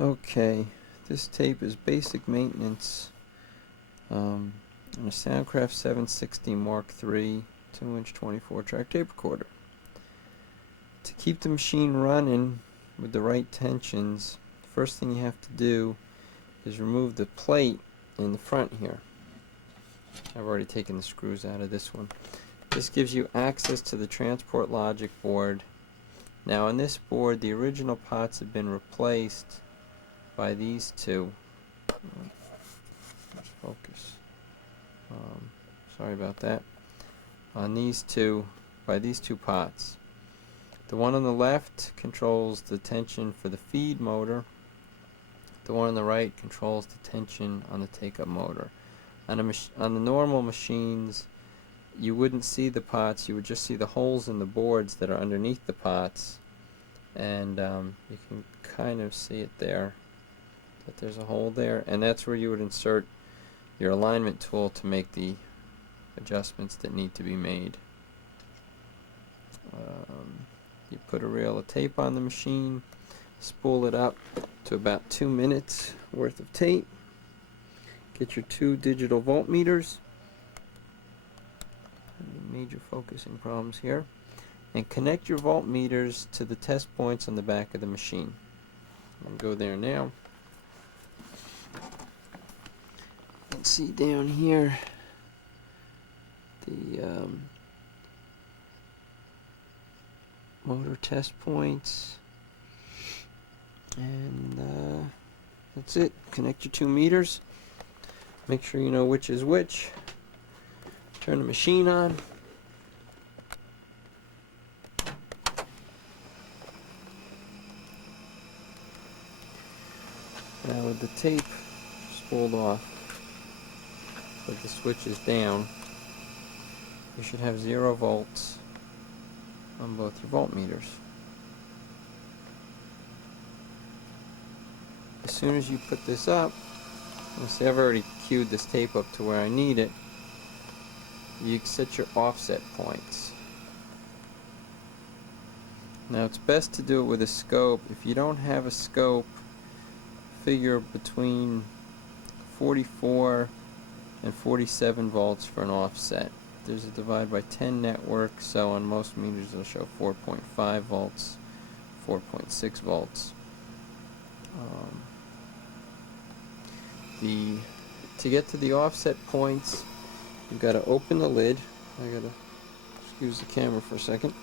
Okay, this tape is basic maintenance on a Soundcraft 760 Mark III 2-inch 24-track tape recorder. To keep the machine running with the right tensions, the first thing you have to do is remove the plate in the front here. I've already taken the screws out of this one. This gives you access to the transport logic board. Now on this board, the original pots have been replaced by these two. Let's focus. Sorry about that. On these two, by these two pots. The one on the left controls the tension for the feed motor. The one on the right controls the tension on the take-up motor. On the normal machines, you wouldn't see the pots, you would just see the holes in the boards that are underneath the pots, and you can kind of see it there, that there's a hole there, and that's where you would insert your alignment tool to make the adjustments that need to be made. You put a reel of tape on the machine, spool it up to about 2 minutes worth of tape, get your 2 digital voltmeters, major focusing problems here, and connect your voltmeters to the test points on the back of the machine. I'll go there now. You can see down here the motor test points, and that's it. Connect your 2 meters, make sure you know which is which, turn the machine on, now with the tape spooled off, with the switches down, you should have 0 volts on both your voltmeters. As soon as you put this up, see, I've already queued this tape up to where I need it. You set your offset points. Now it's best to do it with a scope. If you don't have a scope, figure between 44 and 47 volts for an offset. There's a divide by 10 network, so on most meters it'll show 4.5 volts, 4.6 volts. To get to the offset points, you've got to open the lid. I gotta excuse the camera for a second.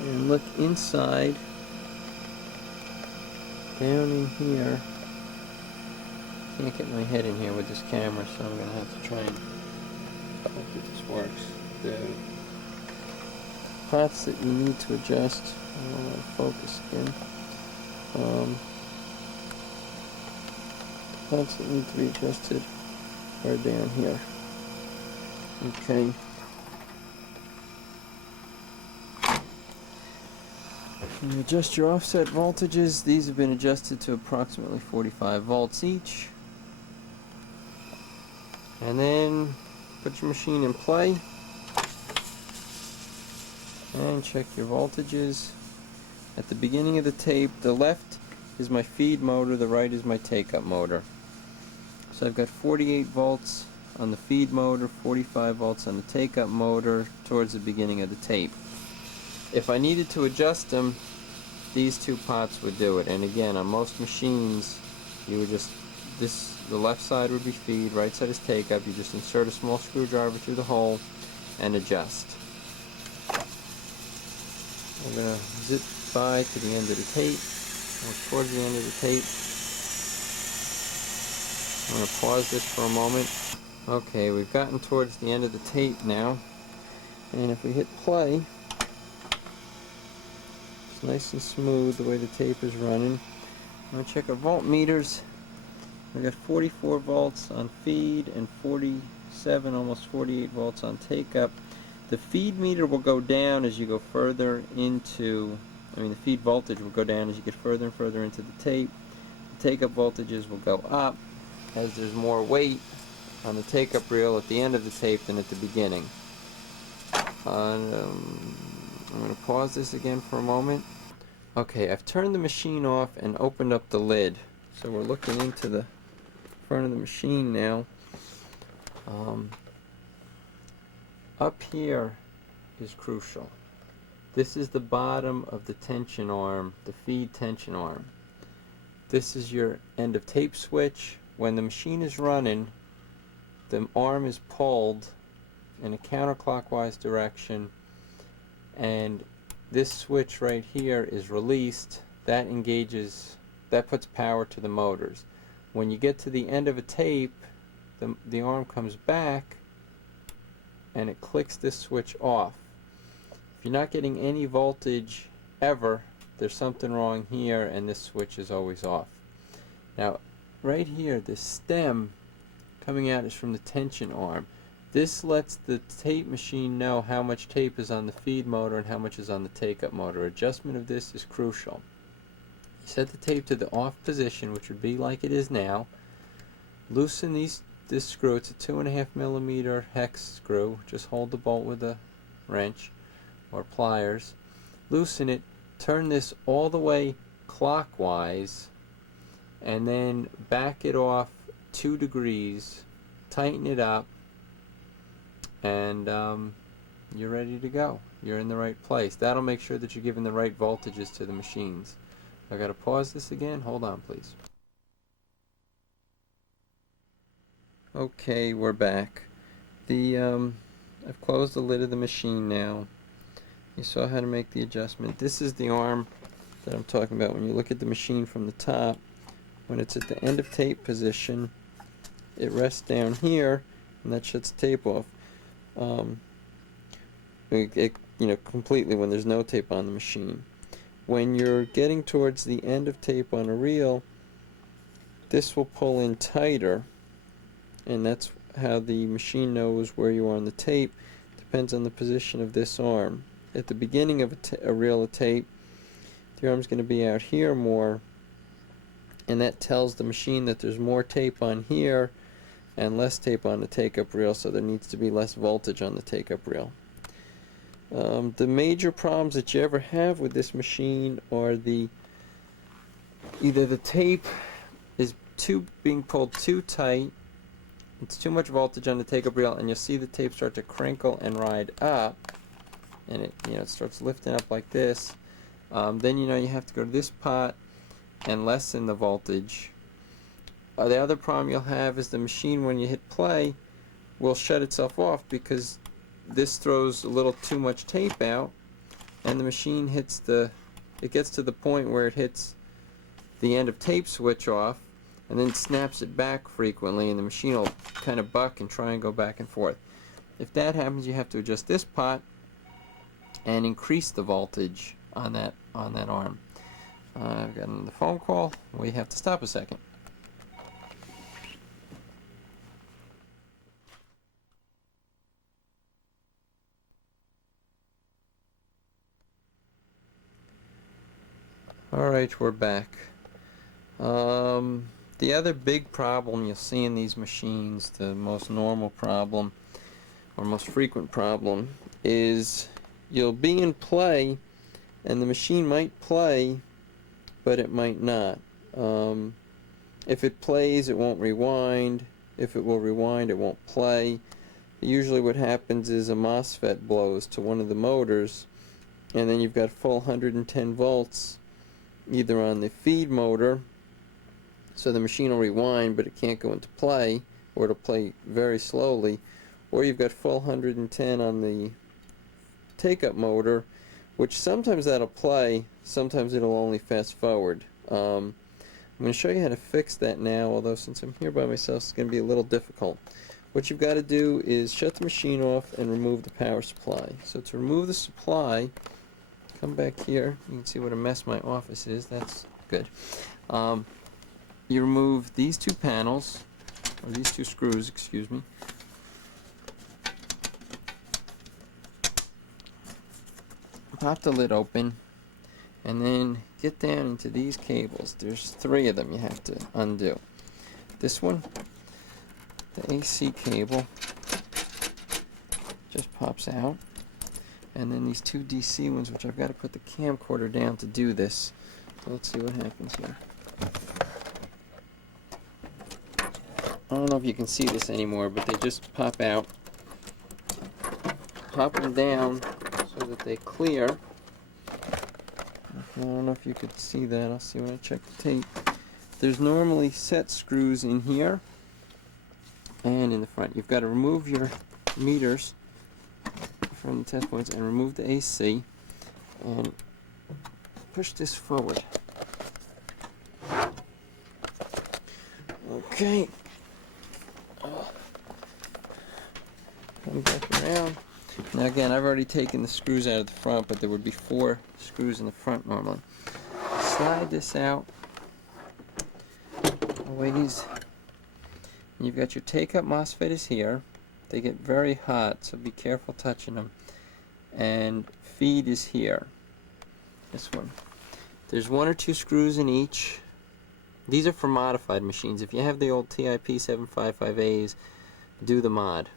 And look inside, down in here. Can't get my head in here with this camera, so I'm gonna have to try and hope that this works. The pots that you need to adjust, I don't want to focus again. Pots that need to be adjusted are down here. Okay. When you adjust your offset voltages, these have been adjusted to approximately 45 volts each. And then put your machine in play and check your voltages. At the beginning of the tape, the left is my feed motor, the right is my take-up motor. So I've got 48 volts on the feed motor, 45 volts on the take-up motor towards the beginning of the tape. If I needed to adjust them, these 2 pots would do it. And again, on most machines, you would just, the left side would be feed, right side is take-up. You just insert a small screwdriver through the hole and adjust. I'm going to zip by to the end of the tape, or towards the end of the tape. I'm going to pause this for a moment. Okay, we've gotten towards the end of the tape now, and if we hit play, it's nice and smooth the way the tape is running. I'm going to check our voltmeters. We've got 44 volts on feed and 47, almost 48 volts on take-up. The feed meter will go down as you go further into, the feed voltage will go down as you get further and further into the tape. The take-up voltages will go up as there's more weight on the take-up reel at the end of the tape than at the beginning. I'm going to pause this again for a moment. Okay, I've turned the machine off and opened up the lid. So we're looking into the front of the machine now. Up here is crucial. This is the bottom of the tension arm, the feed tension arm. This is your end of tape switch. When the machine is running, the arm is pulled in a counterclockwise direction, and this switch right here is released. That engages, that puts power to the motors. When you get to the end of a tape, the arm comes back and it clicks this switch off. If you're not getting any voltage ever, there's something wrong here, and this switch is always off. Now, right here, the stem coming out is from the tension arm. This lets the tape machine know how much tape is on the feed motor and how much is on the take-up motor. Adjustment of this is crucial. You set the tape to the off position, which would be like it is now. Loosen this screw. It's a 2.5 millimeter hex screw. Just hold the bolt with a wrench or pliers. Loosen it. Turn this all the way clockwise, and then back it off 2 degrees. Tighten it up, and you're ready to go. You're in the right place. That'll make sure that you're giving the right voltages to the machines. I gotta pause this again. Hold on, please. Okay, we're back. I've closed the lid of the machine now. You saw how to make the adjustment. This is the arm that I'm talking about. When you look at the machine from the top, when it's at the end of tape position, it rests down here, and that shuts tape off. Completely when there's no tape on the machine. When you're getting towards the end of tape on a reel, this will pull in tighter, and that's how the machine knows where you are on the tape. Depends on the position of this arm. At the beginning of a reel of tape, the arm's going to be out here more, and that tells the machine that there's more tape on here and less tape on the take-up reel, so there needs to be less voltage on the take-up reel. The major problems that you ever have with this machine are either the tape is being pulled too tight, it's too much voltage on the take-up reel, and you'll see the tape start to crinkle and ride up, and it starts lifting up like this. Then you have to go to this pot and lessen the voltage. The other problem you'll have is the machine, when you hit play, will shut itself off because this throws a little too much tape out, and the machine it gets to the point where it hits the end of tape switch off, and then snaps it back frequently, and the machine will kind of buck and try and go back and forth. If that happens, you have to adjust this pot and increase the voltage on that arm. I've got another phone call. We have to stop a second. Alright, we're back. The other big problem you'll see in these machines, the most normal problem, or most frequent problem, is you'll be in play, and the machine might play, but it might not. If it plays, it won't rewind. If it will rewind, it won't play. Usually what happens is a MOSFET blows to one of the motors, and then you've got full 110 volts either on the feed motor, so the machine will rewind but it can't go into play, or it'll play very slowly, or you've got full 110 on the take-up motor, which sometimes that'll play, sometimes it'll only fast forward. I'm going to show you how to fix that now, although since I'm here by myself it's going to be a little difficult. What you've got to do is shut the machine off and remove the power supply. So to remove the supply, come back here. You can see what a mess my office is. That's good. You remove these two panels, or these two screws, excuse me. Pop the lid open, and then get down into these cables. There's 3 of them you have to undo. This one, the AC cable, just pops out. and then these two DC ones, which I've got to put the camcorder down to do this. So let's see what happens here. I don't know if you can see this anymore, but they just pop out. Pop them down so that they clear. I don't know if you could see that. I'll see when I check the tape. There's normally set screws in here and in the front. You've got to remove your meters from the test points and remove the AC and push this forward. Okay. Come back around. Now again, I've already taken the screws out of the front, but there would be 4 screws in the front normally. Slide this out a ways. You've got your take-up MOSFET is here. They get very hot, so be careful touching them. And feed is here. This one. There's 1 or 2 screws in each. These are for modified machines. If you have the old TIP 755As, do the mod.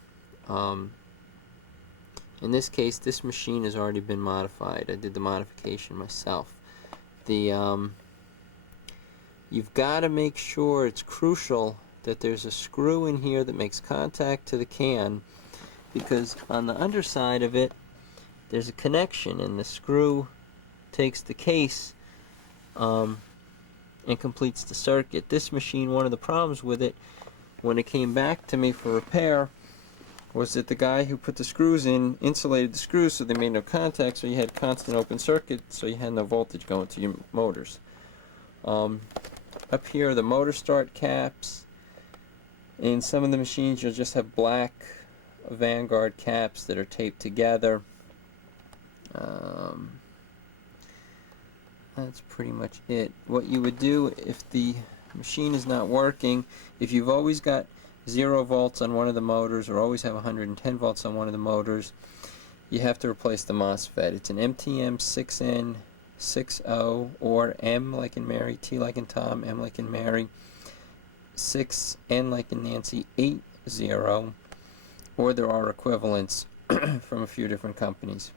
In this case, this machine has already been modified. I did the modification myself. You've got to make sure, it's crucial that there's a screw in here that makes contact to the can, because on the underside of it there's a connection, and the screw takes the case and completes the circuit. This machine, one of the problems with it when it came back to me for repair was that the guy who put the screws in insulated the screws so they made no contact, so you had constant open circuit, so you had no voltage going to your motors. Up here, the motor start caps. In some of the machines, you'll just have black Vanguard caps that are taped together. That's pretty much it. What you would do if the machine is not working, if you've always got 0 volts on one of the motors or always have 110 volts on one of the motors, you have to replace the MOSFET. It's an MTM6N60 or M like in Mary, T like in Tom, M like in Mary, 6N like in Nancy, 80, or there are equivalents from a few different companies.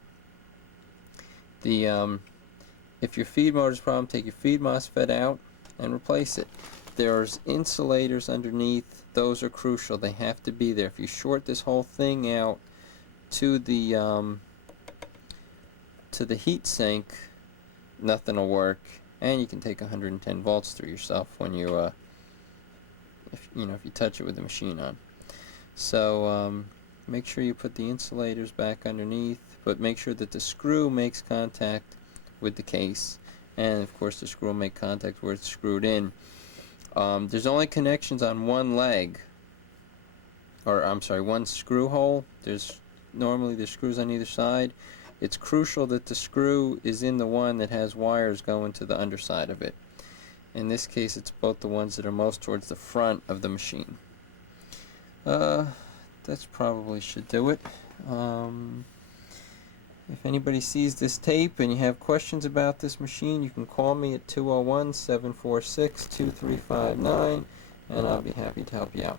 If your feed motor's problem, take your feed MOSFET out and replace it. There's insulators underneath. Those are crucial. They have to be there. If you short this whole thing out to the heat sink, nothing will work, and you can take 110 volts through yourself when you if you touch it with the machine on. So make sure you put the insulators back underneath, but make sure that the screw makes contact with the case, and of course the screw will make contact where it's screwed in. There's only connections on one leg, or I'm sorry, one screw hole. There's screws on either side. It's crucial that the screw is in the one that has wires going to the underside of it. In this case, it's both the ones that are most towards the front of the machine. That's probably should do it. If anybody sees this tape and you have questions about this machine, you can call me at 201-746-2359, and I'll be happy to help you out.